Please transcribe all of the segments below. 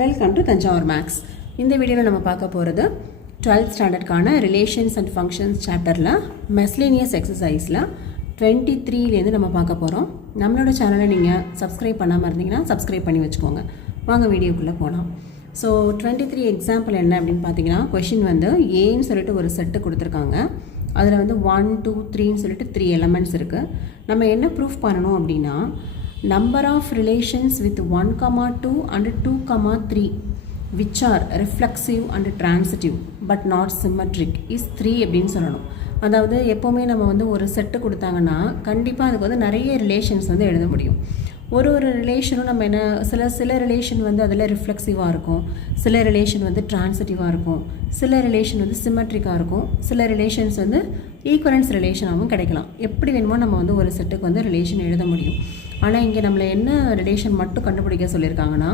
Welcome to Thanjavur maths. இந்த வீடியோவில் நம்ம பார்க்க போகிறது 12th ஸ்டாண்டர்டுக்கான ரிலேஷன்ஸ் அண்ட் ஃபங்க்ஷன்ஸ் சாப்டரில் மெஸ்லேனியஸ் எக்ஸசைஸில் 23லேருந்து நம்ம பார்க்க போகிறோம். நம்மளோட சேனலை நீங்கள் சப்ஸ்கிரைப் பண்ணாமல் இருந்தீங்கன்னா சப்ஸ்கிரைப் பண்ணி வச்சுக்கோங்க. வாங்க வீடியோக்குள்ளே போகலாம். ஸோ 23 எக்ஸாம்பிள் என்ன அப்படின்னு பார்த்தீங்கன்னா, கொஷின் வந்து ஏன்னு சொல்லிட்டு ஒரு செட்டு கொடுத்துருக்காங்க. அதில் வந்து 1, 2, 3ன்னு சொல்லிட்டு 3 எலமெண்ட்ஸ் இருக்குது. நம்ம என்ன ப்ரூஃப் பண்ணணும் அப்படின்னா, number of relations with 1, 2 and 2, 3 which are reflexive and transitive but not symmetric is 3 அப்படின்னு சொல்லணும். அதாவது எப்போவுமே நம்ம வந்து ஒரு செட்டு கொடுத்தாங்கன்னா கண்டிப்பாக அதுக்கு வந்து நிறைய ரிலேஷன்ஸ் வந்து எழுத முடியும். ஒரு ரிலேஷனும் நம்ம என்ன சில ரிலேஷன் வந்து அதில் ரிஃப்ளெக்சிவாக இருக்கும், சில ரிலேஷன் வந்து டிரான்சிட்டிவாக இருக்கும், சில ரிலேஷன் வந்து சிமெட்ரிக்காக இருக்கும், சில ரிலேஷன்ஸ் வந்து ஈக்குவலன்ஸ் ரிலேஷனாகவும் கிடைக்கலாம். எப்படி வேணுமோ நம்ம வந்து ஒரு செட்டுக்கு வந்து ரிலேஷன் எழுத முடியும். ஆனால் இங்கே நம்மளை என்ன ரிலேஷன் மட்டும் கண்டுபிடிக்க சொல்லியிருக்காங்கன்னா,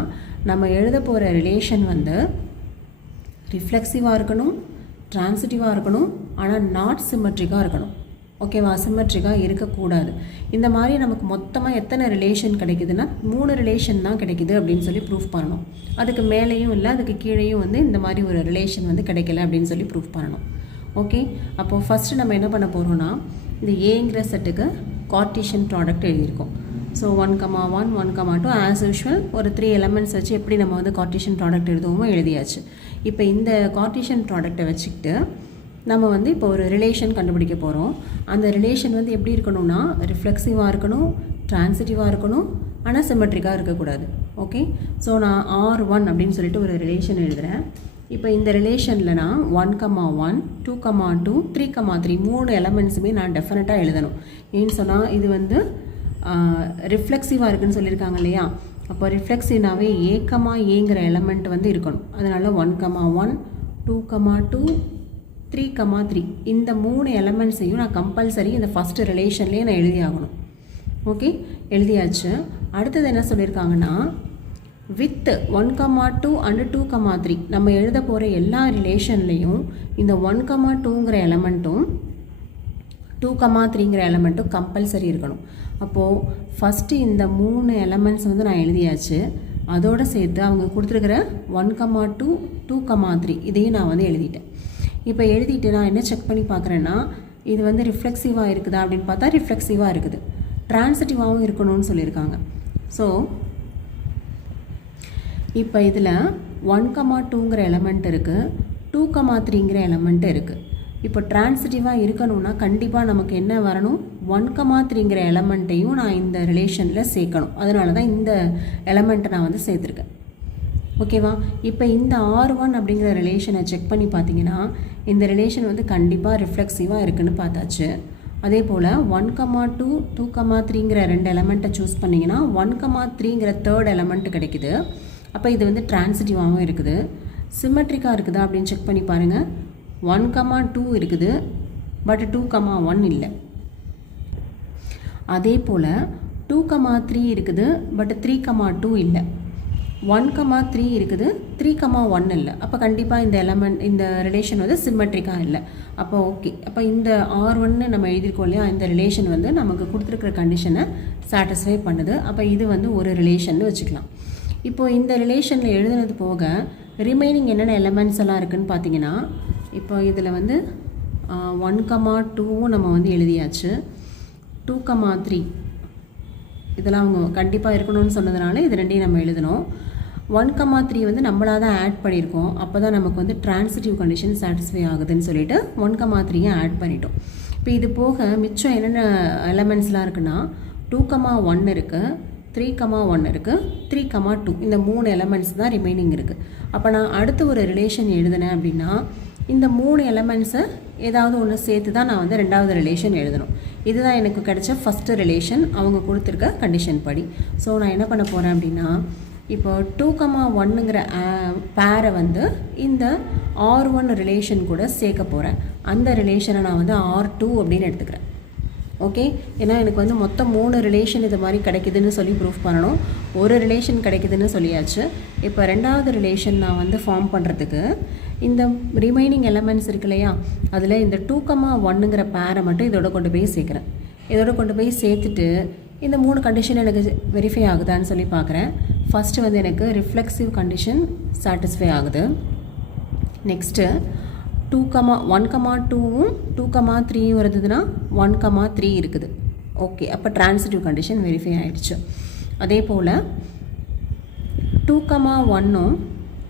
நம்ம எழுத போகிற ரிலேஷன் வந்து ரிஃப்ளெக்சிவாக இருக்கணும், டிரான்சிட்டிவாக இருக்கணும், ஆனால் நாட் சிமெட்ரிக்காக இருக்கணும். ஓகேவா? சிமெட்ரிக்காக இருக்கக்கூடாது. இந்த மாதிரி நமக்கு மொத்தமாக எத்தனை ரிலேஷன் கிடைக்குதுன்னா 3 ரிலேஷன் தான் கிடைக்குது அப்படின்னு சொல்லி ப்ரூஃப் பண்ணணும். அதுக்கு மேலேயும் இல்லை, அதுக்கு கீழேயும் வந்து இந்த மாதிரி ஒரு ரிலேஷன் வந்து கிடைக்கல அப்படின்னு சொல்லி ப்ரூஃப் பண்ணணும். ஓகே, அப்போது ஃபஸ்ட்டு நம்ம என்ன பண்ண போகிறோன்னா, இந்த ஏங்கிற செட்டுக்கு கார்ட்டீசியன் ப்ராடக்ட் எழுதியிருக்கோம். ஸோ 1, 1, 1, 2 ஆஸ் யூஷுவல் ஒரு 3 எலமெண்ட்ஸ் வச்சு எப்படி நம்ம வந்து கார்ட்டீசியன் ப்ராடக்ட் எழுதுவோமோ எழுதியாச்சு. இப்போ இந்த கார்ட்டீசியன் ப்ராடக்டை வச்சுக்கிட்டு நம்ம வந்து இப்போ ஒரு ரிலேஷன் கண்டுபிடிக்க போகிறோம். அந்த ரிலேஷன் வந்து எப்படி இருக்கணும்னா, ரிஃப்ளெக்சிவாக இருக்கணும், டிரான்சிட்டிவாக இருக்கணும், ஆனால் சிமெட்ரிக்காக இருக்கக்கூடாது. ஓகே, ஸோ நான் R1 அப்படின்னு சொல்லிட்டு ஒரு ரிலேஷன் எழுதுகிறேன். இப்போ இந்த ரிலேஷனில் நான் 1, 1, 2, 2, 3, 3 3 எலமெண்ட்ஸுமே நான் டெஃபினட்டாக எழுதணும். ஏன்னு சொன்னால் இது வந்து ரிஃப்ளெக்சிவாக இருக்குதுன்னு சொல்லியிருக்காங்க இல்லையா? அப்போ ரிஃப்ளெக்சிவ்னாவே ஏங்கிற எலமெண்ட் வந்து இருக்கணும். அதனால் 1, 1, 2, 2, 3, 3 இந்த 3 எலமெண்ட்ஸையும் நான் கம்பல்சரி இந்த ஃபஸ்ட்டு ரிலேஷன்லேயே நான் எழுதி ஆகணும். ஓகே, எழுதியாச்சு. அடுத்தது என்ன சொல்லியிருக்காங்கன்னா, வித் 1, 2 and 2, 3 நம்ம எழுத போகிற எல்லா ரிலேஷன்லேயும் இந்த 1, 2ங்கிற எலமெண்ட்டும் 2, 3ங்கிற எலமெண்ட்டும் கம்பல்சரி இருக்கணும். அப்போது ஃபஸ்ட்டு இந்த 3 எலமெண்ட்ஸ் வந்து நான் எழுதியாச்சு. அதோடு சேர்த்து அவங்க கொடுத்துருக்கிற 1, 2, 2, 3 இதையும் நான் வந்து எழுதிட்டேன். இப்போ எழுதிட்டு நான் என்ன செக் பண்ணி பார்க்குறேன்னா, இது வந்து ரிஃப்ளெக்சிவாக இருக்குதா அப்படின்னு பார்த்தா ரிஃப்ளெக்சிவாக இருக்குது, டிரான்சிட்டிவாகவும் இருக்கணும்னு சொல்லியிருக்காங்க. ஸோ இப்போ இதில் 1, 2ங்கிற எலமெண்ட் இருக்குது, 2, 3ங்கிற எலமெண்ட் இருக்குது. இப்போ டிரான்சிட்டிவாக இருக்கணும்னா கண்டிப்பாக நமக்கு என்ன வரணும், 1, 3ங்கிற எலமெண்ட்டையும் நான் இந்த ரிலேஷனில் சேர்க்கணும். அதனால தான் இந்த எலமெண்ட்டை நான் வந்து சேர்த்துருக்கேன். ஓகேவா? இப்போ இந்த R1 அப்படிங்கிற ரிலேஷனை செக் பண்ணி பார்த்தீங்கன்னா இந்த ரிலேஷன் வந்து கண்டிப்பாக ரிஃப்ளெக்சிவாக இருக்குதுன்னு பார்த்தாச்சு. அதே போல் 1, 2, 2, 3ங்கிற 2 எலமெண்ட்டை சூஸ் பண்ணிங்கன்னா 1, 3ங்கிற 3rd எலமெண்ட் கிடைக்குது. அப்போ இது வந்து டிரான்சிட்டிவாகவும் இருக்குது, சிமெட்ரிக்காக இருக்குதா அப்படின்னு செக் பண்ணி பாருங்கள். 1, 2 இருக்குது, பட் 2, 1 இல்லை. அதே போல் 2, 3 இருக்குது, பட் 3, 2 இல்லை. 1, 3 இருக்குது, 3, 1 இல்லை. அப்போ கண்டிப்பாக இந்த எலமெண்ட் இந்த ரிலேஷன் வந்து சிமெட்ரிக்காக இல்லை. அப்போ ஓகே, அப்போ இந்த R1 நம்ம எழுதியிருக்கோம் இல்லையா, இந்த ரிலேஷன் வந்து நமக்கு கொடுத்துருக்குற கண்டிஷனை சாட்டிஸ்ஃபை பண்ணுது. அப்போ இது வந்து ஒரு ரிலேஷன் வச்சுக்கலாம். இப்போது இந்த ரிலேஷனில் எழுதுனது போக ரிமைனிங் என்னென்ன எலமெண்ட்ஸ் எல்லாம் இருக்குதுன்னு பார்த்தீங்கன்னா, இப்போ இதில் வந்து 1, 2வும் நம்ம வந்து எழுதியாச்சு, 2, 3 இதெல்லாம் அவங்க கண்டிப்பாக இருக்கணும்னு சொன்னதுனால இது ரெண்டையும் நம்ம எழுதணும். 1, 3 வந்து நம்மளாக தான் ஆட் பண்ணியிருக்கோம். அப்போ தான் நமக்கு வந்து டிரான்சிட்டிவ் கண்டிஷன் சாட்டிஸ்ஃபை ஆகுதுன்னு சொல்லிட்டு 1, 3யும் ஆட் பண்ணிட்டோம். இப்போ இது போக மிச்சம் என்னென்ன எலமெண்ட்ஸ்லாம் இருக்குன்னா, 2, 1 இருக்குது, 3, 1 இருக்குது, 3, 2 இந்த 3 எலமெண்ட்ஸ் தான் ரிமைனிங் இருக்குது. அப்போ நான் அடுத்து ஒரு ரிலேஷன் எழுதினேன் அப்படின்னா இந்த 3 எலமெண்ட்ஸை ஏதாவது ஒன்று சேர்த்து தான் நான் வந்து ரெண்டாவது ரிலேஷன் எழுதணும். இதுதான் எனக்கு கிடைச்ச ஃபஸ்ட்டு ரிலேஷன் அவங்க கொடுத்துருக்க கண்டிஷன் படி. ஸோ நான் என்ன பண்ண போகிறேன் அப்படின்னா, இப்போ 2, 1ங்கிற பேரை வந்து இந்த R1 ரிலேஷன் கூட சேர்க்க போகிறேன். அந்த ரிலேஷனை நான் வந்து R2 அப்படின்னு எடுத்துக்கிறேன். ஓகே, ஏன்னா எனக்கு வந்து மொத்தம் 3 ரிலேஷன் இது மாதிரி கிடைக்குதுன்னு சொல்லி ப்ரூஃப் பண்ணணும். ஒரு ரிலேஷன் கிடைக்குதுன்னு சொல்லியாச்சு. இப்போ ரெண்டாவது ரிலேஷன் நான் வந்து ஃபார்ம் பண்ணுறதுக்கு இந்த ரிமைனிங் எலமெண்ட்ஸ் இருக்கு இல்லையா, அதில் இந்த 2, 1ங்கிற பேரை மட்டும் இதோட கொண்டு போய் சேர்க்குறேன். இதோட கொண்டு போய் சேர்த்துட்டு இந்த 3 கண்டிஷன் எனக்கு வெரிஃபை ஆகுதான்னு சொல்லி பார்க்குறேன். ஃபஸ்ட்டு வந்து எனக்கு ரிஃப்ளெக்சிவ் கண்டிஷன் சாட்டிஸ்ஃபை ஆகுது. நெக்ஸ்ட்டு 1,2வும் 2,3யும் இருந்ததுன்னா 1,3 இருக்குது. ஓகே, அப்போ ட்ரான்சிட்டிவ் கண்டிஷன் வெரிஃபை ஆகிடுச்சு. அதே போல் 2,1ம்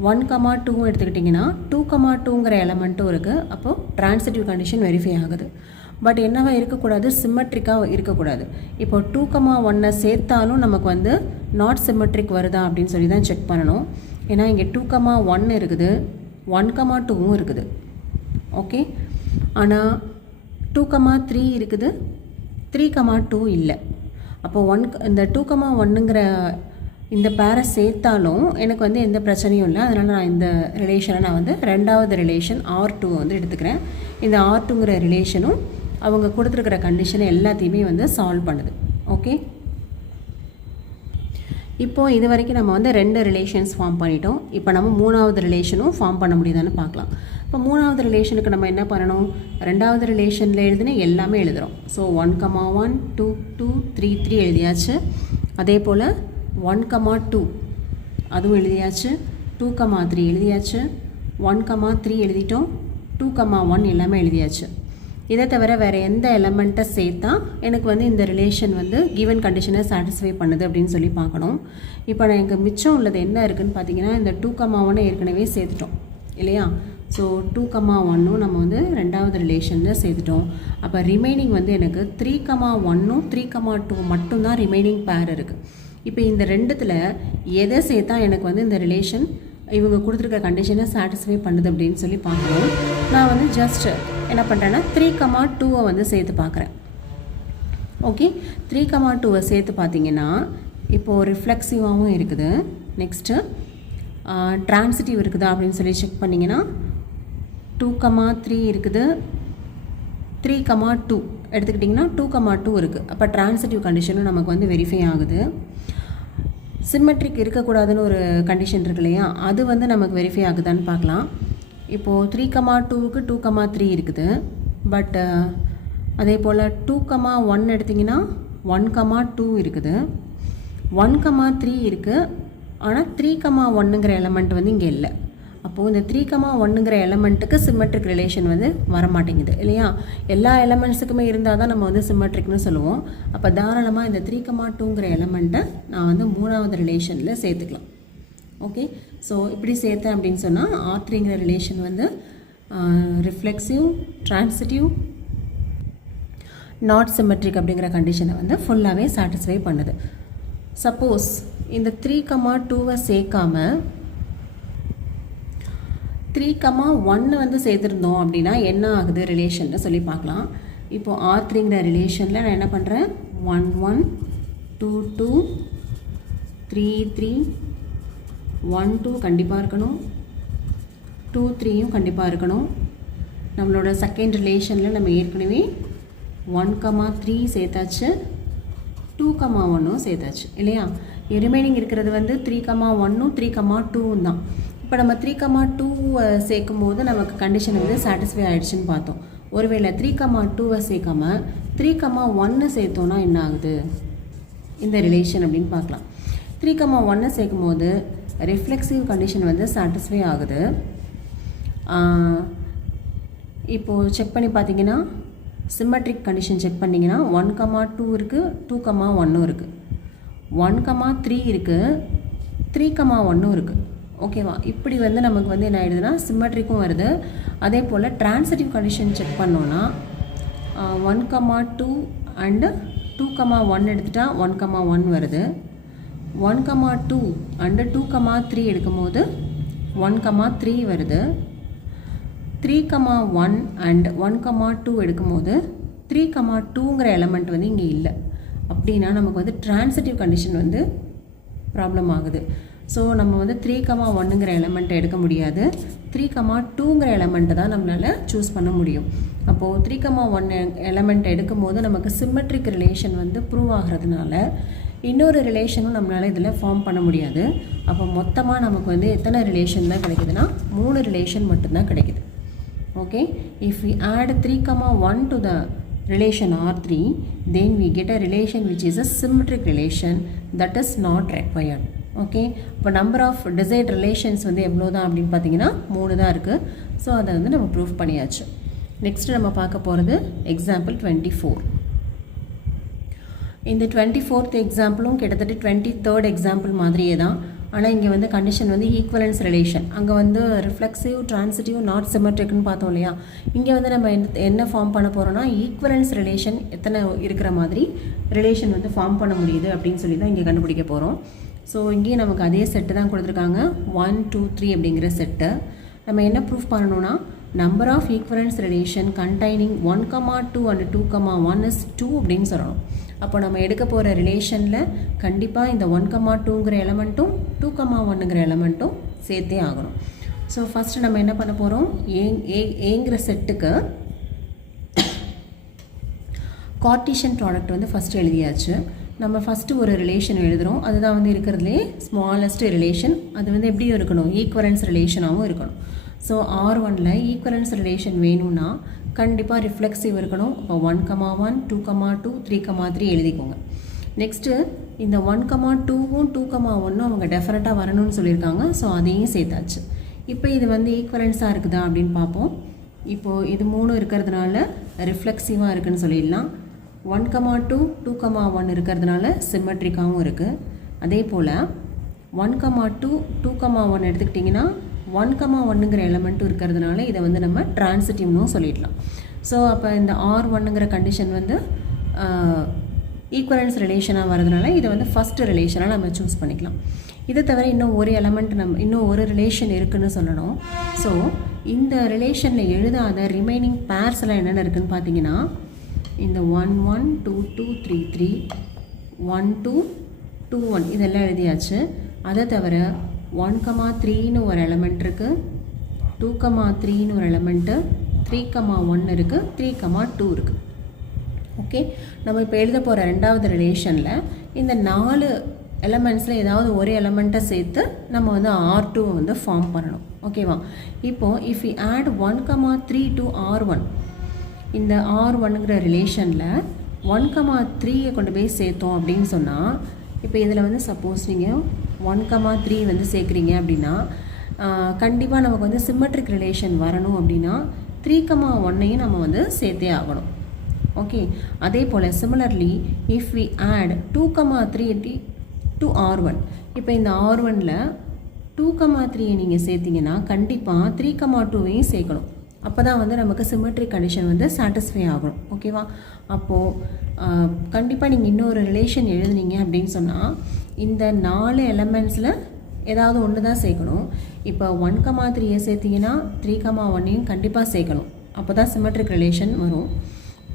1,2வும் எடுத்துக்கிட்டிங்கன்னா 2,2ங்கிற எலமெண்ட்டும் இருக்குது. அப்போது ட்ரான்சிட்டிவ் கண்டிஷன் வெரிஃபை ஆகுது. பட் என்னவா இருக்கக்கூடாது, சிம்மெட்ரிக்காக இருக்கக்கூடாது. இப்போ 2,1 சேர்த்தாலும் நமக்கு வந்து நாட் சிம்மெட்ரிக் வருதா அப்படின்னு சொல்லி தான் செக் பண்ணணும். ஏன்னா இங்கே 2,1 இருக்குது, 1,2வும் இருக்குது. ஓகே, ஆனால் 2,3 இருக்குது, 3,2 இல்லை. அப்போ இந்த 2,1ங்கிற இந்த பேரை சேர்த்தாலும் எனக்கு வந்து எந்த பிரச்சனையும் இல்லை. அதனால் நான் இந்த ரிலேஷனை நான் வந்து ரெண்டாவது ரிலேஷன் R2 வந்து எடுத்துக்கிறேன். இந்த R2ங்கிற ரிலேஷனும் அவங்க கொடுத்துருக்கிற கண்டிஷனை எல்லாத்தையுமே வந்து சால்வ் பண்ணுது. ஓகே, இப்போது இது வரைக்கும் நம்ம வந்து 2 ரிலேஷன்ஸ் ஃபார்ம் பண்ணிட்டோம். இப்போ நம்ம 3வது ரிலேஷனும் ஃபார்ம் பண்ண முடியுதான்னு பார்க்கலாம். இப்போ 3வது ரிலேஷனுக்கு நம்ம என்ன பண்ணணும், 2வது ரிலேஷனில் எழுதுனா எல்லாமே எழுதுகிறோம். ஸோ 1,1 2 2 3 3 எழுதியாச்சு. அதே போல் 1,2 அதுவும் எழுதியாச்சு, 2,3 எழுதியாச்சு, 1,3 எழுதிட்டோம், 2,1 எல்லாமே எழுதியாச்சு. இதை தவிர வேறு எந்த எலமெண்ட்டை சேர்த்தா எனக்கு வந்து இந்த ரிலேஷன் வந்து கிவன் கண்டிஷனை சாட்டிஸ்ஃபை பண்ணுது அப்படின்னு சொல்லி பார்க்கணும். இப்போ நான் எனக்கு மிச்சம் உள்ளது என்ன இருக்குதுன்னு பார்த்தீங்கன்னா, இந்த 2,1 ஏற்கனவே சேர்த்துட்டோம் இல்லையா. ஸோ 2,1ம் நம்ம வந்து ரெண்டாவது ரிலேஷனில் சேர்த்துட்டோம். அப்போ ரிமைனிங் வந்து எனக்கு 3,1ம் 3,2 மட்டும்தான் ரிமைனிங் பேர் இருக்குது. இப்போ இந்த ரெண்டுத்தில் எதை சேர்த்தா எனக்கு வந்து இந்த ரிலேஷன் இவங்க கொடுத்துருக்க கண்டிஷனை சாட்டிஸ்ஃபை பண்ணுது அப்படின்னு சொல்லி பார்க்கணும். நான் வந்து ஜஸ்ட் என்ன பண்ணுறேன்னா 3,2 வந்து சேர்த்து பார்க்குறேன். ஓகே, 3,2 சேர்த்து பார்த்தீங்கன்னா இப்போது ரிஃப்ளெக்சிவாகவும் இருக்குது. நெக்ஸ்ட்டு ட்ரான்சிட்டிவ் இருக்குதா அப்படின்னு சொல்லி செக் பண்ணிங்கன்னா 2,3 இருக்குது, 3,2 எடுத்துக்கிட்டிங்கன்னா 2,2 இருக்குது. அப்போ ட்ரான்சிட்டிவ் கண்டிஷனும் நமக்கு வந்து வெரிஃபை ஆகுது. சிம்மெட்ரிக் இருக்கக்கூடாதுன்னு ஒரு கண்டிஷன் இருக்கு இல்லையா, அது வந்து நமக்கு வெரிஃபை ஆகுதான்னு பார்க்கலாம். இப்போது 3,2க்கு 2,3 இருக்குது. பட் அதே போல் 2,1 எடுத்திங்கன்னா 1,2 இருக்குது, 1,3 இருக்குது. ஆனால் 3,1ங்கிற எலமெண்ட் வந்து இங்கே இல்லை. அப்போது இந்த 3,1ங்கிற எலமெண்ட்டுக்கு சிம்மெட்ரிக் ரிலேஷன் வந்து வரமாட்டேங்குது இல்லையா. எல்லா எலமெண்ட்ஸுக்குமே இருந்தால் தான் நம்ம வந்து சிம்மெட்ரிக்னு சொல்லுவோம். அப்போ தாராளமாக இந்த 3,2ங்கிற எலமெண்ட்டை நான் வந்து 3வது ரிலேஷனில் சேர்த்துக்கலாம். ஓகே, ஸோ இப்படி சேர்த்தேன் அப்படின்னு சொன்னால் R3ங்கிற ரிலேஷன் வந்து ரிஃப்ளெக்சிவ், ட்ரான்சிட்டிவ், நாட் சிம்மெட்ரிக் அப்படிங்கிற கண்டிஷனை வந்து ஃபுல்லாகவே சாட்டிஸ்ஃபை பண்ணுது. சப்போஸ் இந்த 3,2வை சேர்க்காம 3,1 வந்து சேர்த்துருந்தோம் அப்படின்னா என்ன ஆகுது ரிலேஷன்னு சொல்லி பார்க்கலாம். இப்போது R3ங்கிற ரிலேஷனில் நான் என்ன பண்ணுறேன், 1 1 2 2 3 3 1 2 கண்டிப்பாக இருக்கணும், 2 3யும் கண்டிப்பாக இருக்கணும். நம்மளோட செகண்ட் ரிலேஷனில் நம்ம ஏற்கனவே 1,3 சேர்த்தாச்சு, 2,1ம் சேர்த்தாச்சு இல்லையா. ரிமைனிங் இருக்கிறது வந்து 3,1ம் 3,2ம் தான். இப்போ நம்ம 3,2 சேர்க்கும் போது நமக்கு கண்டிஷன் வந்து சாட்டிஸ்ஃபை ஆகிடுச்சுன்னு பார்த்தோம். ஒருவேளை 3,2 சேர்க்காம 3,1 சேர்த்தோன்னா என்ன ஆகுது இந்த ரிலேஷன் அப்படின்னு பார்க்கலாம். 3,1 சேர்க்கும் போது ரிஃப்ளெக்சிவ் கண்டிஷன் வந்து சாட்டிஸ்ஃபை ஆகுது. இப்போது செக் பண்ணி பார்த்தீங்கன்னா சிம்மெட்ரிக் கண்டிஷன் செக் பண்ணிங்கன்னா 1,2 இருக்குது, 2,1 இருக்குது, 1,3 இருக்குது, 3,1 இருக்குது. ஓகேவா, இப்படி வந்து நமக்கு வந்து என்ன ஆகிடுதுன்னா சிம்மெட்ரிக்கும் வருது. அதே போல் ட்ரான்சிட்டிவ் கண்டிஷன் செக் பண்ணோன்னா 1,2 அண்டு 2,1 எடுத்துட்டா 1,1 வருது, 1,2 அண்டு 2,3 எடுக்கும்போது 1,3 வருது, 3,1 அண்ட் 1,2 எடுக்கும்போது 3,2ங்கிற எலமெண்ட் வந்து இங்கே இல்லை. அப்படின்னா நமக்கு வந்து ட்ரான்சிட்டிவ் கண்டிஷன் வந்து ப்ராப்ளம் ஆகுது. ஸோ நம்ம வந்து 3,1ங்கிற எலமெண்ட்டை எடுக்க முடியாது, 3,2ங்கிற எலமெண்ட்டை தான் நம்மளால் சூஸ் பண்ண முடியும். அப்போது 3,1 எலமெண்ட்டை எடுக்கும் போது நமக்கு சிம்மெட்ரிக் ரிலேஷன் வந்து ப்ரூவ் ஆகிறதுனால இன்னொரு ரிலேஷனும் நம்மளால் இதில் ஃபார்ம் பண்ண முடியாது. அப்போ மொத்தமாக நமக்கு வந்து எத்தனை ரிலேஷன் தான் கிடைக்குதுன்னா 3 ரிலேஷன் மட்டும்தான் கிடைக்குது. Okay, if we add 3,1 to the relation R3, then we get a relation which is a symmetric relation that is not required. Okay, இப்போ நம்பர் ஆஃப் டிசைர்ட் ரிலேஷன்ஸ் வந்து எவ்வளோ தான் அப்படின்னு பார்த்தீங்கன்னா 3 தான் இருக்குது. ஸோ அதை வந்து நம்ம ப்ரூஃப் பண்ணியாச்சு. நெக்ஸ்ட்டு நம்ம பார்க்க போகிறது எக்ஸாம்பிள் 24. இந்த 24th எக்ஸாம்பிளும் கிட்டத்தட்ட 23rd எக்ஸாம்பிள் மாதிரியே தான். ஆனால் இங்கே வந்து கண்டிஷன் வந்து ஈக்குவலன்ஸ் ரிலேஷன். அங்கே வந்து ரிஃப்ளெக்சிவ், ட்ரான்சிட்டிவ், நாட் சிமெட்ரிக்னு பார்த்தோம் இல்லையா. இங்கே வந்து நம்ம என்ன ஃபார்ம் பண்ண போகிறோம்னா ஈக்குவலன்ஸ் ரிலேஷன் எத்தனை இருக்கிற மாதிரி ரிலேஷன் வந்து ஃபார்ம் பண்ண முடியுது அப்படின்னு சொல்லி தான் இங்கே கண்டுபிடிக்க போகிறோம். ஸோ இங்கேயும் நமக்கு அதே செட்டு தான் கொடுத்துருக்காங்க, 1 2 3 அப்படிங்கிற செட்டு. நம்ம என்ன ப்ரூஃப் பண்ணணும்னா number of equivalence relation containing 1,2 and 2,1 is 2 அப்படின்னு சொல்லணும். அப்போ நம்ம எடுக்க போகிற ரிலேஷனில் கண்டிப்பாக இந்த 1,2ங்கிற எலமெண்ட்டும் 2,1ங்கிற எலமெண்ட்டும் சேர்த்தே ஆகணும். ஸோ ஃபஸ்ட்டு நம்ம என்ன பண்ண போகிறோம், ஏங்கிற செட்டுக்கு கார்ட்டீசியன் ப்ராடக்ட் வந்து ஃபஸ்ட்டு எழுதியாச்சு. நம்ம ஃபஸ்ட்டு ஒரு ரிலேஷன் எழுதுகிறோம், அதுதான் வந்து இருக்கிறதுலே ஸ்மாலஸ்ட் ரிலேஷன். அது வந்து எப்படியும் இருக்கணும், ஈக்குவலன்ஸ் ரிலேஷனாகவும் இருக்கணும். ஸோ R1ல் ஈக்குவலன்ஸ் ரிலேஷன் வேணும்னா கண்டிப்பாக ரிஃப்ளெக்சிவ் இருக்கணும். இப்போ 1,1 2,2 3,3 எழுதிக்கோங்க. நெக்ஸ்ட்டு இந்த 1,2வும் 2,1ம் அவங்க டெஃபரெண்ட்டாக வரணும்னு சொல்லியிருக்காங்க. ஸோ அதையும் சேர்த்தாச்சு. இப்போ இது வந்து ஈக்குவலன்ஸாக இருக்குதா அப்படின்னு பார்ப்போம். இப்போது இது 3 இருக்கிறதுனால ரிஃப்ளெக்சிவாக இருக்குதுன்னு சொல்லிடலாம். 1,2 2,1 இருக்கிறதுனால சிமெட்ரிக்காகவும் இருக்குது. அதே போல் 1,2 2,1 எடுத்துக்கிட்டிங்கன்னா 1,1ங்கிற எலமெண்ட்டும் இருக்கிறதுனால இதை வந்து நம்ம ட்ரான்சிட்டிவ்னும் சொல்லிடலாம். ஸோ அப்போ இந்த R1ங்கிற கண்டிஷன் வந்து ஈக்குவலன்ஸ் ரிலேஷனாக வரதுனால இதை வந்து ஃபஸ்ட்டு ரிலேஷனாக நம்ம சூஸ் பண்ணிக்கலாம். இதை தவிர இன்னும் ஒரு எலமெண்ட் இன்னும் ஒரு ரிலேஷன் இருக்குதுன்னு சொல்லணும். ஸோ இந்த ரிலேஷனில் எழுதாத ரிமைனிங் பேர்ஸ் எல்லாம் என்னென்ன இருக்குதுன்னு பார்த்தீங்கன்னா இந்த 1 1 2 2 3 3 1 2 2 1 இதெல்லாம் எழுதியாச்சு. அதை தவிர 1,3ன்னு ஒரு எலமெண்ட் இருக்குது, 2,3ன்னு ஒரு எலமெண்ட்டு, 3,1 இருக்குது, 3,2 இருக்குது. ஓகே, நம்ம இப்போ எழுத போகிற ரெண்டாவது ரிலேஷனில் இந்த 4 எலமெண்ட்ஸில் ஏதாவது ஒரு எலமெண்ட்டை சேர்த்து நம்ம வந்து R2 வந்து ஃபார்ம் பண்ணணும். ஓகேவா? இப்போது if we add 1,3 to R1, இந்த R1ங்கிற ரிலேஷனில் 1,3 கொண்டு போய் சேர்த்தோம் அப்படின்னு சொன்னால், இப்போ இதில் வந்து சப்போஸ் நீங்கள் 1,3 வந்து சேர்க்குறீங்க அப்படின்னா கண்டிப்பாக நமக்கு வந்து சிமெட்ரிக் ரிலேஷன் வரணும் அப்படின்னா 3,1ஐயும் நம்ம வந்து சேர்த்தே ஆகணும். ஓகே, அதே போல் similarly if we add 2,3 to R1, இப்போ இந்த R1ல் 2,3ஐ நீங்கள் சேர்த்திங்கன்னா கண்டிப்பாக 3,2ஐயும் சேர்க்கணும். அப்போ தான் வந்து நமக்கு சிமெட்ரிக் கண்டிஷன் வந்து சாட்டிஸ்ஃபை ஆகணும். ஓகேவா? அப்போது கண்டிப்பாக நீங்கள் இன்னொரு ரிலேஷன் எழுதுனீங்க அப்படின்னு சொன்னால் இந்த 4 எலமெண்ட்ஸில் ஏதாவது ஒன்று தான் சேர்க்கணும். இப்போ 1,3ஐ சேர்த்திங்கன்னா 3,1ஐயும் கண்டிப்பாக சேர்க்கணும். அப்போ தான் சிமெட்ரிக் ரிலேஷன் வரும்.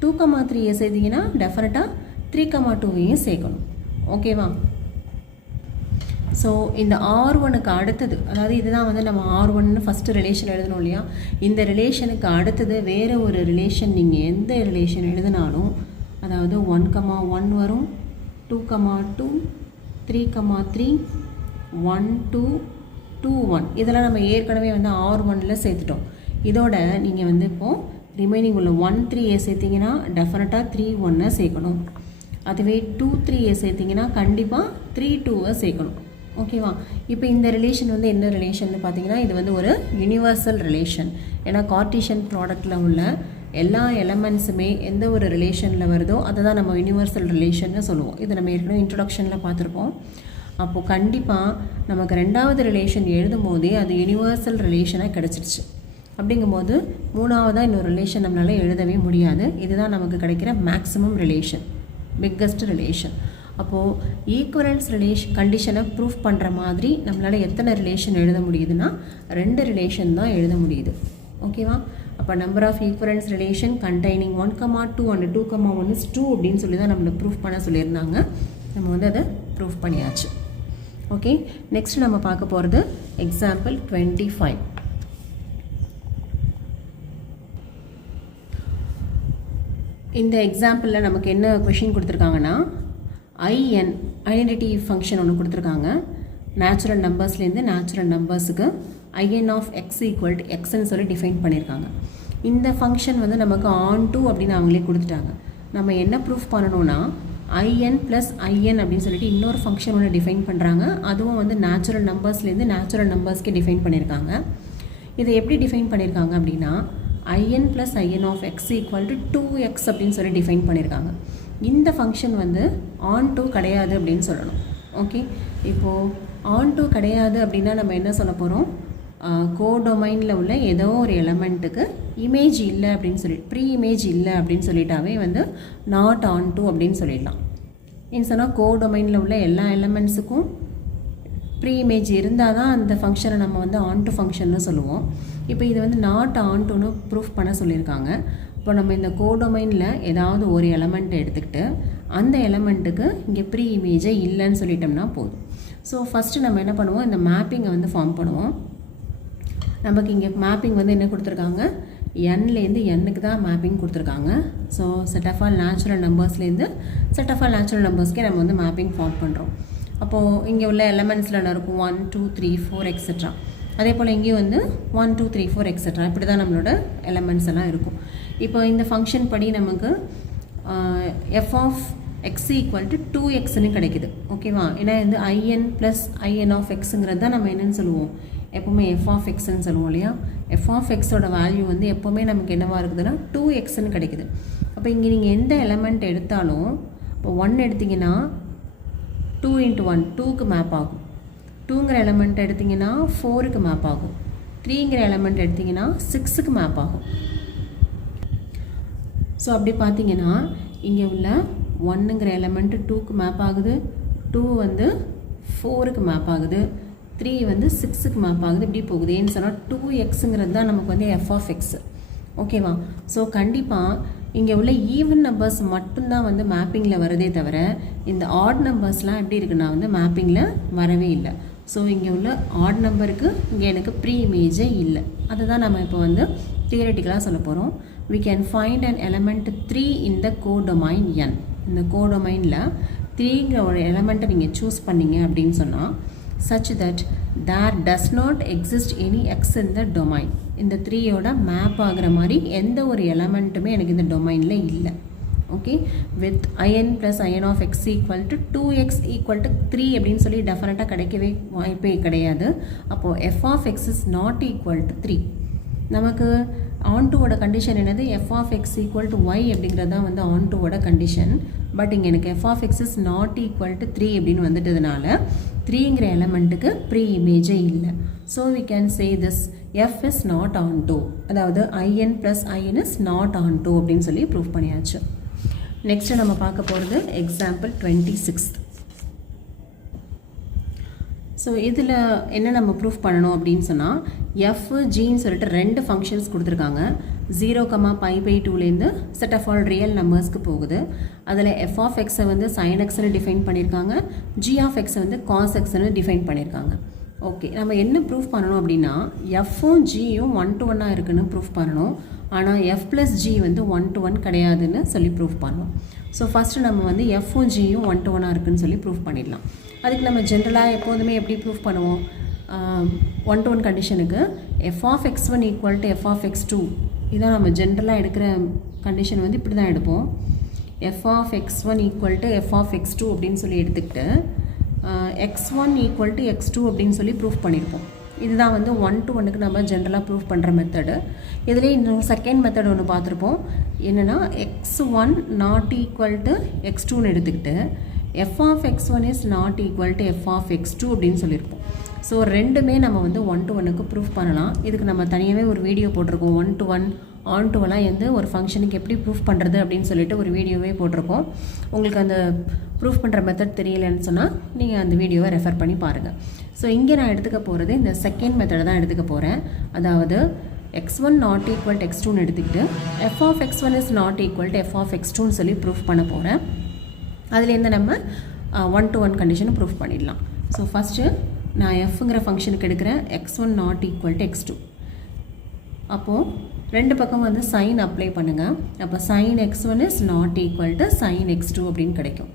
2,3ஐ சேர்த்திங்கன்னா டெஃபினட்டாக 3,2ஐயும் சேர்க்கணும். ஓகேவா? ஸோ இந்த R1க்கு அடுத்தது, அதாவது இதுதான் வந்து நம்ம R1ன்னு ஃபஸ்ட்டு ரிலேஷன் எழுதணும் இல்லையா. இந்த ரிலேஷனுக்கு அடுத்தது வேறு ஒரு ரிலேஷன் நீங்கள் எந்த ரிலேஷன் எழுதினாலும், அதாவது 1,1 வரும், 2,2 3,3 1 2 2 1 இதெல்லாம் நம்ம ஏற்கனவே வந்து R1ல் சேர்த்துட்டோம். இதோட நீங்கள் வந்து இப்போது ரிமைனிங் உள்ள 1 3ஐ சேர்த்திங்கன்னா டெஃபினட்டாக 3 1ஐ சேர்க்கணும். அதுவே 2 3ஐ சேர்த்திங்கன்னா கண்டிப்பாக 3 2ஐ சேர்க்கணும். ஓகேவா? இப்போ இந்த ரிலேஷன் வந்து என்ன ரிலேஷன் பார்த்தீங்கன்னா இது வந்து ஒரு யூனிவர்சல் ரிலேஷன். ஏன்னா கார்ட்டீசியன் ப்ராடக்டில் உள்ள எல்லா எலமெண்ட்ஸுமே எந்த ஒரு ரிலேஷனில் வருதோ அதை தான் நம்ம யூனிவர்சல் ரிலேஷன்னு சொல்லுவோம். இது நம்ம ஏற்கனவே இன்ட்ரொடக்ஷனில் பார்த்துருப்போம். அப்போது கண்டிப்பாக நமக்கு ரெண்டாவது ரிலேஷன் எழுதும் போதே அது யூனிவர்சல் ரிலேஷனாக கிடச்சிருச்சு. அப்படிங்கும்போது மூணாவதாக இன்னொரு ரிலேஷன் நம்மளால் எழுதவே முடியாது. இதுதான் நமக்கு கிடைக்கிற மேக்ஸிமம் ரிலேஷன், பிக்கஸ்ட் ரிலேஷன். அப்போது ஈக்குவலன்ஸ் கண்டிஷனை ப்ரூஃப் பண்ணுற மாதிரி நம்மளால் எத்தனை ரிலேஷன் எழுத முடியுதுன்னா 2 ரிலேஷன் தான் எழுத முடியுது. ஓகேவா? அப்போ number of equivalence relation containing 1,2 and 2,1 is 2 அப்படின்னு சொல்லி தான் நம்மளை ப்ரூஃப் பண்ண சொல்லியிருந்தாங்க. நம்ம வந்து அதை ப்ரூஃப் பண்ணியாச்சு. ஓகே, நெக்ஸ்ட் நம்ம பார்க்க போகிறது எக்ஸாம்பிள் 25. இந்த எக்ஸாம்பிளில் நமக்கு என்ன கொஷின் கொடுத்துருக்காங்கன்னா ஐடென்டிட்டி ஃபங்க்ஷன் ஒன்று கொடுத்துருக்காங்க. நேச்சுரல் நம்பர்ஸ்லேருந்து நேச்சுரல் நம்பர்ஸுக்கு IN of x equal to எக்ஸ்ன்னு சொல்லி டிஃபைன் பண்ணியிருக்காங்க. இந்த ஃபங்க்ஷன் வந்து நமக்கு on2 அப்படின்னு அவங்களே கொடுத்துட்டாங்க. நம்ம என்ன ப்ரூஃப் பண்ணணும்னா in ப்ளஸ் in அப்படின்னு சொல்லிட்டு இன்னொரு ஃபங்க்ஷன் ஒன்று டிஃபைன் பண்ணுறாங்க. அதுவும் வந்து நேச்சுரல் நம்பர்ஸ்லேருந்து நேச்சுரல் நம்பர்ஸ்க்கு டிஃபைன் பண்ணியிருக்காங்க. இதை எப்படி டிஃபைன் பண்ணியிருக்காங்க அப்படின்னா in plus in of x equal to 2x அப்படின்னு சொல்லி டிஃபைன் பண்ணியிருக்காங்க. இந்த ஃபங்க்ஷன் வந்து ஆன் டூ கிடையாது அப்படின்னு சொல்லணும். ஓகே, இப்போது ஆன் டூ கிடையாது அப்படின்னா நம்ம என்ன சொல்ல போகிறோம், கோடொமைனில் உள்ள ஏதோ ஒரு எலமெண்ட்டுக்கு இமேஜ் இல்லை அப்படின்னு சொல்லிட்டு ப்ரீ இமேஜ் இல்லை அப்படின்னு சொல்லிட்டாவே வந்து நாட் ஆன் டூ அப்படின்னு சொல்லிடலாம். மீன்ஸ் சொன்னால் கோடொமைனில் உள்ள எல்லா எலமெண்ட்ஸுக்கும் ப்ரீ இமேஜ் இருந்தால் தான் அந்த ஃபங்க்ஷனை நம்ம வந்து ஆன் டு ஃபங்க்ஷன்னு சொல்லுவோம். இப்போ இது வந்து நாட் ஆன் டுன்னு ப்ரூஃப் பண்ண சொல்லியிருக்காங்க. இப்போ நம்ம இந்த கோடொமைனில் ஏதாவது ஒரு எலமெண்ட்டை எடுத்துக்கிட்டு அந்த எலமெண்ட்டுக்கு இங்கே ப்ரீ இமேஜே இல்லைன்னு சொல்லிட்டோம்னா போதும். ஸோ ஃபஸ்ட்டு நம்ம என்ன பண்ணுவோம், இந்த மேப்பிங்கை வந்து ஃபார்ம் பண்ணுவோம். நமக்கு இங்கே மேப்பிங் வந்து என்ன கொடுத்துருக்காங்க, என்லேருந்து எண்ணுக்கு தான் மேப்பிங் கொடுத்துருக்காங்க. So set of all natural நம்பர்ஸ்லேருந்து செட் ஆஃப் ஆல் நேச்சுரல் நம்பர்ஸ்க்கே நம்ம வந்து மேப்பிங் ஃபார்ம் பண்ணுறோம். அப்போது இங்கே உள்ள எலமெண்ட்ஸில் என்ன இருக்கும், 1 2 3 4 எக்ஸெட்ரா. அதே போல் இங்கேயும் வந்து 1 2 3 4 எக்ஸெட்ரா. இப்படி தான் நம்மளோட எலமெண்ட்ஸ் எல்லாம் இருக்கும். இப்போ இந்த ஃபங்க்ஷன் படி நமக்கு f of x equal to 2xன்னு கிடைக்குது. ஓகேவா, ஏன்னா வந்து in ப்ளஸ் in ஆஃப் எக்ஸுங்கிறது தான் நம்ம என்னென்னு சொல்லுவோம், எப்போவுமே எஃப் ஆஃப் எக்ஸ்ன்னு சொல்லுவோம் இல்லையா. எஃப் ஆஃப் எக்ஸோட வேல்யூ வந்து எப்போவுமே நமக்கு என்னவாக இருக்குதுன்னா 2xன்னு கிடைக்குது. அப்போ இங்கே நீங்கள் எந்த எலமெண்ட் எடுத்தாலும் இப்போ 1 எடுத்திங்கன்னா 2 × 1 2க்கு மேப் ஆகும். 2ங்கிற எலமெண்ட் எடுத்திங்கன்னா 4க்கு மேப் ஆகும். 3ங்கிற எலமெண்ட் எடுத்திங்கன்னா 6க்கு மேப் ஆகும். ஸோ அப்படி பார்த்தீங்கன்னா இங்கே உள்ள 1ங்கிற எலமெண்ட்டு 2க்கு மேப் ஆகுது, 2 வந்து 4க்கு மேப் ஆகுது, 3 வந்து 6க்கு மேப் ஆகுது. இப்படி போகுது. ஏன்னு சொன்னால் 2xங்கிறது தான் நமக்கு வந்து எஃப் ஆஃப் எக்ஸ். ஓகேவா. ஸோ கண்டிப்பாக இங்கே உள்ள ஈவன் நம்பர்ஸ் மட்டும்தான் வந்து மேப்பிங்கில் வருதே தவிர இந்த ஆட் நம்பர்ஸ்லாம் எப்படி இருக்குன்னா வந்து மேப்பிங்கில் வரவே இல்லை. ஸோ இங்கே உள்ள ஆட் நம்பருக்கு இங்கே எனக்கு ப்ரீ இமேஜே இல்லை. அதுதான் நம்ம இப்போ வந்து தியரட்டிக்கலாக சொல்ல போகிறோம். we can find an element 3 in the codomain n. இந்த கோடொமைனில் 3ங்கிற ஒரு எலமெண்ட்டை நீங்கள் சூஸ் பண்ணிங்க அப்படின்னு சொன்னால் such that there does not exist any x in the domain. இந்த 3யோட மேப் ஆகிற மாதிரி எந்த ஒரு எலமெண்ட்டுமே எனக்கு இந்த டொமைனில் இல்லை. Okay, with in plus in of x equal to 2x equal to 3 அப்படின்னு சொல்லி டெஃபினட்டாக கிடைக்கவே வாய்ப்பே கிடையாது. அப்போது f of x is not equal to 3. நமக்கு ஆன் டூவோட கண்டிஷன் என்னது, f of x equal to y அப்படிங்கிறது தான் வந்து ஆன் டூவோட கண்டிஷன். பட் இங்கே எனக்கு f of x is not equal to 3 அப்படின்னு வந்துட்டதுனால 3ங்கிற எலமெண்ட்டுக்கு ப்ரீ இமேஜே இல்லை. So we can say this f is not onto, அதாவது in plus in is not onto அப்படின்னு சொல்லி ப்ரூவ் பண்ணியாச்சு. நெக்ஸ்ட்டு நம்ம பார்க்க போகிறது எக்ஸாம்பிள் 26. ஸோ இதில் என்ன நம்ம ப்ரூஃப் பண்ணணும் அப்படின்னு சொன்னால் எஃப் ஜின்னு சொல்லிட்டு 2 ஃபங்க்ஷன்ஸ் கொடுத்துருக்காங்க. 0,π/2லேருந்து செட் ஆஃப் ஆல் ரியல் நம்பர்ஸ்க்கு போகுது. அதில் எஃப் ஆஃப் எக்ஸை வந்து சைன் எக்ஸ்னு டிஃபைன் பண்ணியிருக்காங்க, ஜி ஆஃப் எக்ஸை வந்து காஸ் எக்ஸ்னு டிஃபைன் பண்ணியிருக்காங்க. ஓகே, நம்ம என்ன ப்ரூஃப் பண்ணணும் அப்படின்னா எஃப்பும் ஜியும் 1 to 1 இருக்குன்னு ப்ரூஃப் பண்ணணும். ஆனால் எஃப் ப்ளஸ் ஜி வந்து 1 to 1 கிடையாதுன்னு சொல்லி ப்ரூஃப் பண்ணணும். ஸோ ஃபஸ்ட்டு நம்ம வந்து எஃப்பும் ஜியும் 1 to 1 இருக்குன்னு சொல்லி ப்ரூஃப் பண்ணிடலாம். அதுக்கு நம்ம ஜென்ரலாக எப்போதுமே எப்படி ப்ரூஃப் பண்ணுவோம், 1 to 1 கண்டிஷனுக்கு f of x1 equal to f of x2, இதான் நம்ம ஜென்ரலாக எடுக்கிற கண்டிஷன் வந்து இப்படி தான் எடுப்போம். F of x1 equal to f of x2 அப்படின்னு சொல்லி எடுத்துக்கிட்டு x1 ஈக்குவல் டு x2 அப்படின்னு சொல்லி ப்ரூஃப் பண்ணியிருப்போம். இதுதான் வந்து 1 to 1க்கு நம்ம ஜென்ரலாக ப்ரூஃப் பண்ணுற மெத்தடு. இதுலேயே இன்னும் செகண்ட் மெத்தட் ஒன்று பார்த்துருப்போம். என்னென்னா x1 நாட் ஈக்குவல் டு x2ன்னு எடுத்துக்கிட்டு f of x1 is not equal to f of x2 அப்படின்னு சொல்லியிருப்போம். ஸோ ரெண்டுமே நம்ம வந்து 1 to 1க்கு ப்ரூஃப் பண்ணலாம். இதுக்கு நம்ம தனியாகவே ஒரு வீடியோ போட்டிருக்கோம். 1 to 1 ஆன் டு 1 எந்த ஒரு ஃபங்க்ஷனுக்கு எப்படி ப்ரூஃப் பண்ணுறது அப்படின்னு சொல்லிட்டு ஒரு வீடியோவே போட்டிருக்கோம். உங்களுக்கு அந்த ப்ரூஃப் பண்ணுற மெத்தட் தெரியலைன்னு சொன்னால் நீங்கள் அந்த வீடியோவை ரெஃபர் பண்ணி பாருங்கள். ஸோ இங்கே நான் எடுத்துக்க போகிறது இந்த செகண்ட் மெத்தடை தான் எடுத்துக்க போகிறேன். அதாவது x1 நாட் ஈக்குவல் டு x2ன்னு எடுத்துக்கிட்டு f of x1 is not equal to f of x2ன்னு சொல்லி ப்ரூஃப் பண்ண போகிறேன். அதுலேருந்து நம்ம 1 to 1 கண்டிஷனை ப்ரூஃப் பண்ணிடலாம். ஸோ ஃபஸ்ட்டு நான் எஃப்ங்கிற ஃபங்க்ஷனுக்கு எடுக்கிறேன் x1 not equal to x2. அப்போது ரெண்டு பக்கம் வந்து சைன் அப்ளை பண்ணுங்கள். அப்போ sine x1 is not equal to sine x2 அப்படின்னு கிடைக்கும்.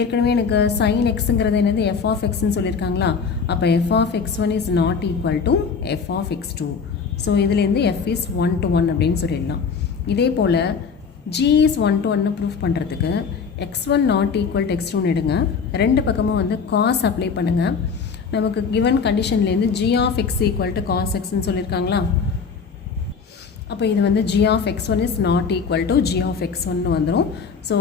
ஏற்கனவே எனக்கு சைன் எக்ஸுங்கிறது என்னது எஃப் ஆஃப் எக்ஸ்ன்னு சொல்லியிருக்காங்களா. அப்போ f of x1 is not equal to f of x2. So இதுலேருந்து எஃப் இஸ் 1 to 1 அப்படின்னு சொல்லிடலாம். இதே போல் g இஸ் 1 to 1 ப்ரூஃப் பண்ணுறதுக்கு x1 not equal to x2 எடுங்க. ரெண்டு பக்கமும் வந்து cos அப்ளை பண்ணுங்கள். நமக்கு கிவன் கண்டிஷன்லேருந்து g of x equal to cos xன்னு சொல்லியிருக்காங்களா? அப்போ இது வந்து g of x1 is not equal to g of x1 வந்துடும். ஸோ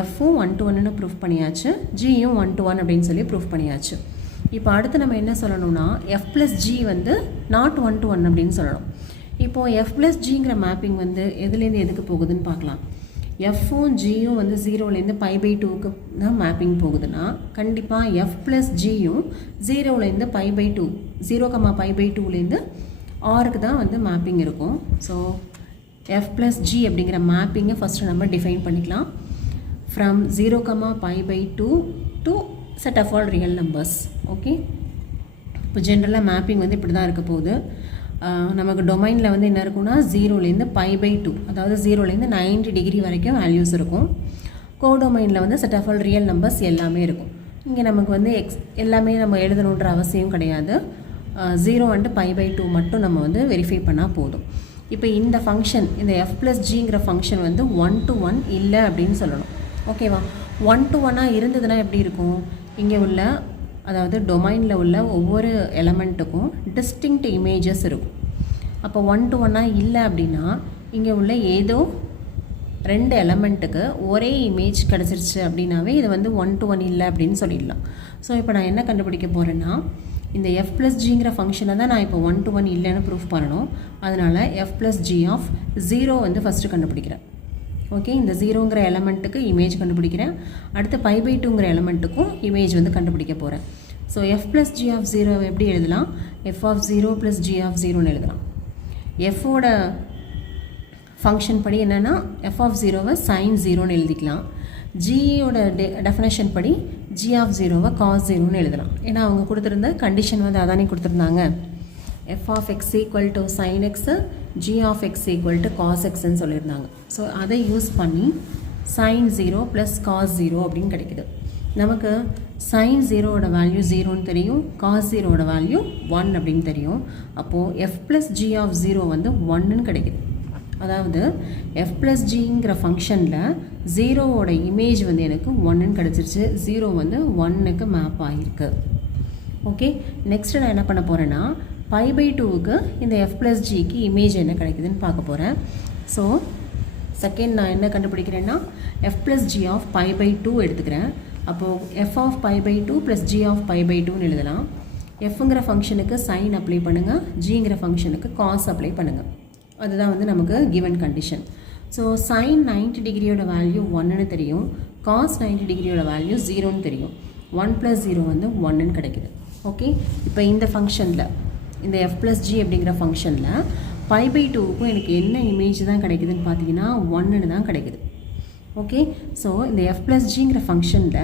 எஃப்பும் 1-to-1ன்னு ப்ரூஃப் பண்ணியாச்சு, ஜியும் 1-to-1 அப்படின்னு சொல்லி ப்ரூஃப் பண்ணியாச்சு. இப்போ அடுத்து நம்ம என்ன சொல்லணும்னா f ப்ளஸ் g வந்து நாட் 1-to-1 அப்படின்னு சொல்லணும். இப்போது f ப்ளஸ் ஜிங்கிற மேப்பிங் வந்து எதுலேருந்து எதுக்கு போகுதுன்னு பார்க்கலாம். எஃப்பும் ஜியும் வந்து 0லேருந்து π/2க்கு தான் மேப்பிங் போகுதுன்னா கண்டிப்பாக f ப்ளஸ் ஜியும் 0லேருந்து π/2 0,π/2லேருந்து ஆருக்கு தான் வந்து மேப்பிங் இருக்கும். ஸோ f ப்ளஸ் ஜி அப்படிங்கிற மேப்பிங்கை ஃபஸ்ட்டு நம்ம டிஃபைன் பண்ணிக்கலாம். From 0,π/2 to set of all real numbers. Okay, இப்போ ஜென்ரலாக மேப்பிங் வந்து இப்படி தான் இருக்க போகுது. நமக்கு டொமைனில் வந்து என்ன இருக்குன்னா 0லேருந்து π/2, அதாவது 0லேருந்து 90 டிகிரி வரைக்கும் வேல்யூஸ் இருக்கும். கோடொமைனில் வந்து set of all real numbers எல்லாமே இருக்கும். இங்கே நமக்கு வந்து எல்லாமே நம்ம எழுதணுன்ற அவசியம் கிடையாது. 0 அண்டு π/2 மட்டும் நம்ம வந்து வெரிஃபை பண்ணால் போதும். இப்போ இந்த ஃபங்க்ஷன், இந்த f ப்ளஸ் ஜிங்கிற ஃபங்க்ஷன் வந்து 1-to-1 இல்லை அப்படின்னு சொல்லணும். ஓகேவா? 1-to-1 இருந்ததுன்னா எப்படி இருக்கும்? இங்கே உள்ள, அதாவது டொமைனில் உள்ள ஒவ்வொரு எலமெண்ட்டுக்கும் டிஸ்டிங்க்ட் இமேஜஸ் இருக்கும். அப்போ 1-to-1 இல்லை அப்படின்னா இங்கே உள்ள ஏதோ 2 எலமெண்ட்டுக்கு ஒரே இமேஜ் கிடச்சிருச்சு அப்படின்னாவே இது வந்து 1-to-1 இல்லை அப்படின்னு சொல்லிடலாம். ஸோ இப்போ நான் என்ன கண்டுபிடிக்க போகிறேன்னா, இந்த f ப்ளஸ் ஜிங்கிற ஃபங்க்ஷனை தான் நான் இப்போ 1-to-1 இல்லைன்னு ப்ரூஃப் பண்ணணும். அதனால் f ப்ளஸ் ஜி ஆஃப் 0 வந்து ஃபஸ்ட்டு கண்டுபிடிக்கிறேன். ஓகே, இந்த 0ங்கிற எலமெண்ட்டுக்கு இமேஜ் கண்டுபிடிக்கிறேன். அடுத்து π/2ங்கிற எலமெண்ட்டுக்கும் இமேஜ் வந்து கண்டுபிடிக்க போகிறேன். So f plus g of 0 எப்படி எழுதலாம்? f of 0 plus g of 0ன்னு எழுதலாம். எஃபோட ஃபங்க்ஷன் படி என்னென்னா f ஆஃப் 0வை sin 0ன்னு எழுதிக்கலாம். ஜியோட டெஃபினேஷன் படி g ஆஃப் 0வை cos 0ன்னு எழுதலாம். ஏன்னா அவங்க கொடுத்துருந்த கண்டிஷன் வந்து அதானே கொடுத்துருந்தாங்க. f of x equal to sin x, g of x equal to cos xன்னு சொல்லியிருந்தாங்க. ஸோ அதை யூஸ் பண்ணி sin 0 ப்ளஸ் cos 0 அப்படின்னு கிடைக்குது. நமக்கு sin 0ஓட வேல்யூ 0ன்னு தெரியும், cos 0ஓட வேல்யூ 1 அப்படின்னு தெரியும். அப்போது f ப்ளஸ் g ஆஃப் 0 வந்து 1ன்னு கிடைக்குது. அதாவது f ப்ளஸ் ஜிங்கிற ஃபங்க்ஷனில் 0ஓட இமேஜ் வந்து எனக்கு 1ன்னு கிடச்சிருச்சு. 0 வந்து 1க்கு மேப் ஆகிருக்கு. ஓகே, நெக்ஸ்ட்டு நான் என்ன பண்ண போகிறேன்னா, π/2க்கு இந்த f ப்ளஸ் ஜிக்கு இமேஜ் என்ன கிடைக்குதுன்னு பார்க்க போகிறேன். ஸோ செகண்ட் நான் என்ன கண்டுபிடிக்கிறேன்னா, f ப்ளஸ் ஜி ஆஃப் π/2 எடுத்துக்கிறேன். அப்போது f of π/2 plus g of π/2ன்னு எழுதலாம். fங்கிற ஃபங்க்ஷனுக்கு சைன் அப்ளை பண்ணுங்கள், ஜிங்கிற ஃபங்க்ஷனுக்கு காஸ் அப்ளை பண்ணுங்கள். அதுதான் வந்து நமக்கு கிவன் கண்டிஷன். ஸோ sin 90 டிகிரியோட வேல்யூ 1ன்னு தெரியும், cos 90 டிகிரியோட வேல்யூ 0ன்னு தெரியும். 1 ப்ளஸ் 0 வந்து 1ன்னு கிடைக்குது. ஓகே, இப்போ இந்த ஃபங்க்ஷனில், இந்த f ப்ளஸ் ஜி அப்படிங்கிற ஃபங்க்ஷனில் π/2க்கும் எனக்கு என்ன இமேஜ் தான் கிடைக்குதுன்னு பார்த்தீங்கன்னா 1ன்னு தான் கிடைக்குது. ஓகே, ஸோ இந்த f ப்ளஸ் ஜிங்கிற ஃபங்க்ஷனில்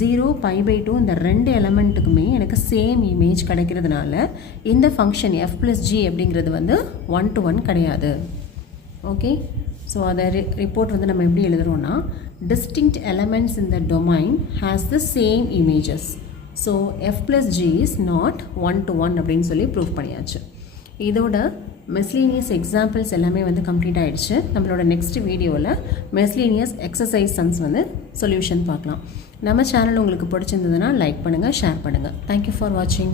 0, π/2 இந்த 2 எலமெண்ட்டுக்குமே எனக்கு சேம் இமேஜ் கிடைக்கிறதுனால இந்த ஃபங்க்ஷன் f ப்ளஸ் ஜி அப்படிங்கிறது வந்து 1-to-1 கிடையாது. ஓகே, ஸோ அதை ரிப்போர்ட் வந்து நம்ம எப்படி எழுதுகிறோன்னா, distinct elements in the domain has the same images. So f plus G is not 1-to-1 அப்படின்னு சொல்லி ப்ரூஃப் பண்ணியாச்சு. இதோட மெஸ்லீனியஸ் எக்ஸாம்பிள்ஸ் எல்லாமே வந்து கம்ப்ளீட் ஆகிடுச்சு. நம்மளோட நெக்ஸ்ட் வீடியோவில் மெஸ்லீனியஸ் எக்ஸசைஸ் சம்ஸ் வந்து சொல்யூஷன் பார்க்கலாம். நம்ம சேனல் உங்களுக்கு பிடிச்சிருந்ததுன்னா லைக் பண்ணுங்கள், ஷேர் பண்ணுங்கள். தேங்க்யூ ஃபார் வாட்சிங்.